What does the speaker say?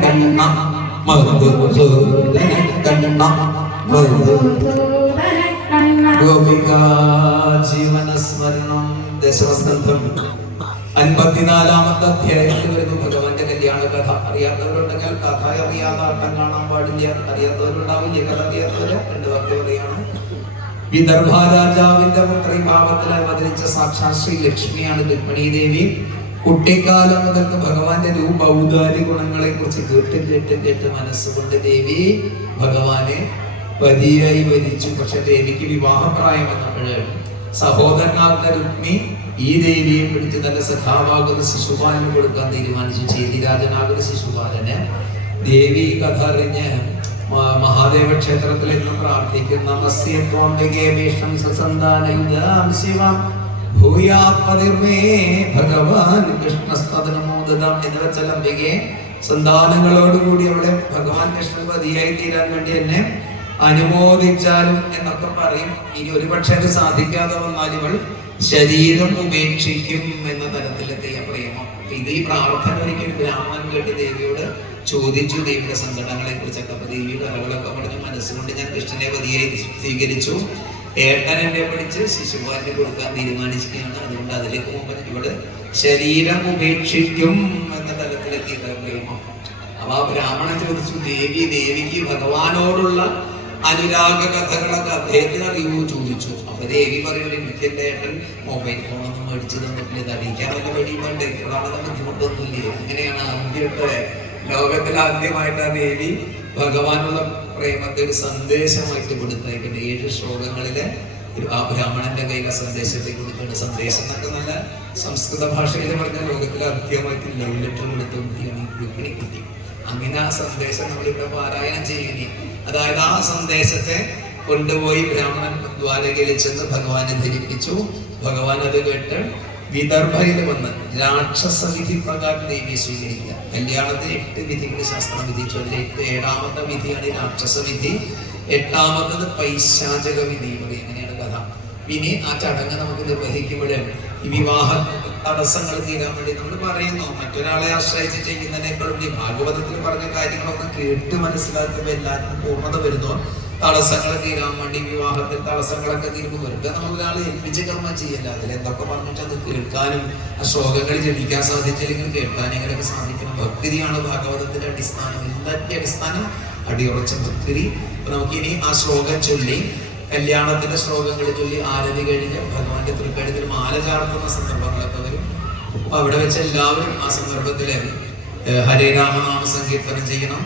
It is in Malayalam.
കണ്ണ മധുസൂദന കണ്ണ മധു ഗോപിക ജീവനസ്മരണം ദശവസ്കന്ധം അൻപത്തിനാലാമത്തെ അധ്യായത്തിൽ വരുന്നു ഭഗവാന്റെ കല്യാണ കഥ. അറിയാത്തവരുണ്ടെങ്കിൽ കഥ അറിയാതെ അർത്ഥം കാണാൻ പാടില്ല അറിയാത്തവരുണ്ടാവില്ല കഥ അറിയാത്തവര് രണ്ട് വാക്ക് പറയാണ്. വിദർഭ രാജാവിന്റെ പുത്രീഭാവത്തിൽ അവതരിച്ച സാക്ഷാത് ശ്രീ ലക്ഷ്മിയാണ് രുക്മിണി ദേവി കുട്ടിക്കാലം മുതൽക്ക് ഭഗവാന്റെ ഔദാര്യ ഗുണങ്ങളെ കുറിച്ച് കേട്ട് കേട്ട് കേട്ട് മനസ്സുകൊണ്ട് ദേവി ഭഗവാനെ വലിയായി വരിച്ചു. പക്ഷെ ദേവിക്ക് വിവാഹപ്രായം വന്നപ്പോഴ് സഹോദരനാകുന്ന രുക്മി ഈ ദേവിയെ പിടിച്ച് തന്റെ സഖാവാകുന്ന ശിശുപാലന് കൊടുക്കാൻ തീരുമാനിച്ചു. ചേതിരാജനാകുന്ന ശിശുപാലന് ദേവി കഥ അറിഞ്ഞ് മഹാദേവ ക്ഷേത്രത്തിൽ ഇന്ന് പ്രാർത്ഥിക്കും. നമസ്യ ത്വാംബികേ സസന്താനയുധാം ശിവം. ഭൂയാത്മതിർമേ ഭഗവാൻ കൃഷ്ണസ്തനമോദം എന്ന് വെച്ചാൽ അംബികയെ സന്താനങ്ങളോടുകൂടി അവിടെ ഭഗവാൻ കൃഷ്ണൻ പതിയായി തീരാൻ വേണ്ടി എന്നെ അനുമോദിച്ചാലും എന്നൊക്കെ പറയും. ഇനി ഒരുപക്ഷെ അത് സാധിക്കാതെ വന്നാൽ ശരീരം ഉപേക്ഷിക്കും എന്ന തരത്തിലെത്തിയ പ്രേമം. ഇത് ഈ പ്രാർത്ഥന ഒരിക്കലും ബ്രാഹ്മണൻ കേട്ട് ദേവിയോട് ചോദിച്ചു ദേവിയുടെ സങ്കടങ്ങളെ കുറിച്ചൊക്കെ അപ്പൊ ദേവി കഥകളൊക്കെ പറഞ്ഞ് മനസ്സുകൊണ്ട് ഞാൻ കൃഷ്ണനെ പതിയായി സ്വീകരിച്ചു. ഏട്ടൻ എന്നെ പിടിച്ച് ശിശുപാലിന് കൊടുക്കാൻ തീരുമാനിക്കുകയാണ് അതുകൊണ്ട് അതിലേക്ക് പോകുമ്പോൾ ഇവിടെ ശരീരം ഉപേക്ഷിക്കും എന്ന തലത്തിലെത്തിയ പ്രേമം. അപ്പൊ ആ ബ്രാഹ്മണൻ ചോദിച്ചു ദേവി ദേവിക്ക് ഭഗവാനോടുള്ള അനുരാഗ കഥകളൊക്കെ അദ്ദേഹത്തിന് അറിയുമോ? ചോദിച്ചു. അപ്പൊ ദേവി പറയുന്നത് എനിക്ക് എന്റെ ഏട്ടൻ മൊബൈൽ ഫോണൊന്നും മേടിച്ചു തന്നിട്ടില്ല. അറിയിക്കാൻ വല്ല വഴിയുണ്ട് ഇപ്പോഴാണ് ബുദ്ധിമുട്ടൊന്നുമില്ലേ? അങ്ങനെയാണ് ആദ്യത്തെ ലോകത്തിൽ ആദ്യമായിട്ട് ആ ദേവി ഭഗവാനുള്ള പ്രേമത്തെ ഒരു സന്ദേശമായിട്ട് കൊടുത്തേക്കുന്നത് ഏഴ് ശ്ലോകങ്ങളിലെ ആ ബ്രാഹ്മണന്റെ കയ്യിൽ ആ സന്ദേശത്തെ കൊടുക്കുന്ന സന്ദേശം എന്നൊക്കെ നല്ല സംസ്കൃത ഭാഷയിൽ പറഞ്ഞ ലോകത്തിൽ ആദ്യമായിട്ട് ലവ് ലെറ്റർ കൊടുത്ത കുട്ടി. അങ്ങനെ ആ സന്ദേശം നമ്മളിവിടെ പാരായണം ചെയ്യുകയും അതായത് ആ സന്ദേശത്തെ കൊണ്ടുപോയി ബ്രാഹ്മണൻ ദ്വാരകയിൽ ചെന്ന് ഭഗവാനെ ധരിപ്പിച്ചു. ഭഗവാൻ അത് കേട്ട് വിദർഭയിൽ വന്ന് രാക്ഷസവിധി പ്രകാരം ദേവിയെ സ്വീകരിക്കുക. കല്യാണത്തിന് എട്ട് വിധികൾ ശാസ്ത്രം വിധിച്ചു. അതിൽ എട്ട് ഏഴാമത്തെ വിധിയാണ് രാക്ഷസവിധി. രാക്ഷസ വിധി എട്ടാമത്തത് പൈശാചക വിധി അങ്ങനെയാണ് കഥ. പിന്നെ ആ ചടങ്ങ് നമുക്ക് നിർവഹിക്കുമ്പോൾ ഈ വിവാഹ തടസ്സങ്ങൾ തീരാൻ വേണ്ടി നമ്മൾ പറയുന്നു. മറ്റൊരാളെ ആശ്രയിച്ച് ചെയ്യുന്നതിനേക്കാൾ ഭാഗവതത്തിൽ പറഞ്ഞ കാര്യങ്ങളൊക്കെ കേട്ട് മനസ്സിലാക്കുമ്പോൾ എല്ലാവർക്കും പൂർണത വരുന്നു. തടസ്സങ്ങൾ ഇടാൻ വേണ്ടി വിവാഹത്തിൽ തടസ്സങ്ങളൊക്കെ നമ്മൾ ഒരാളെ ഏൽപ്പിച്ച് കർമ്മം ചെയ്യല്ല. അതിൽ എന്തൊക്കെ പറഞ്ഞിട്ട് അത് കേൾക്കാനും ആ ശ്ലോകങ്ങൾ ജപിക്കാൻ സാധിച്ചില്ലെങ്കിൽ കേൾക്കാനെങ്കിലൊക്കെ സാധിക്കണം. ഭക്തിയാണ് ഭാഗവതത്തിന്റെ അടിസ്ഥാനം. എന്തൊക്കെ അടിസ്ഥാനം അടിയുറച്ച ഭക്തി. അപ്പൊ നമുക്കിനി ആ ശ്ലോകം ചൊല്ലി കല്യാണത്തിന്റെ ശ്ലോകങ്ങൾ ചൊല്ലി ആരതി കഴിഞ്ഞ് ഭഗവാന്റെ തൃക്കഴുത്തിൽ മാല ചാർത്തുന്ന സന്ദർഭങ്ങളൊക്കെ വരും. അപ്പൊ അവിടെ വെച്ച് എല്ലാവരും ആ സന്ദർഭത്തിൽ ഹരേ രാമനാമ സങ്കീർത്തനം ചെയ്യണം.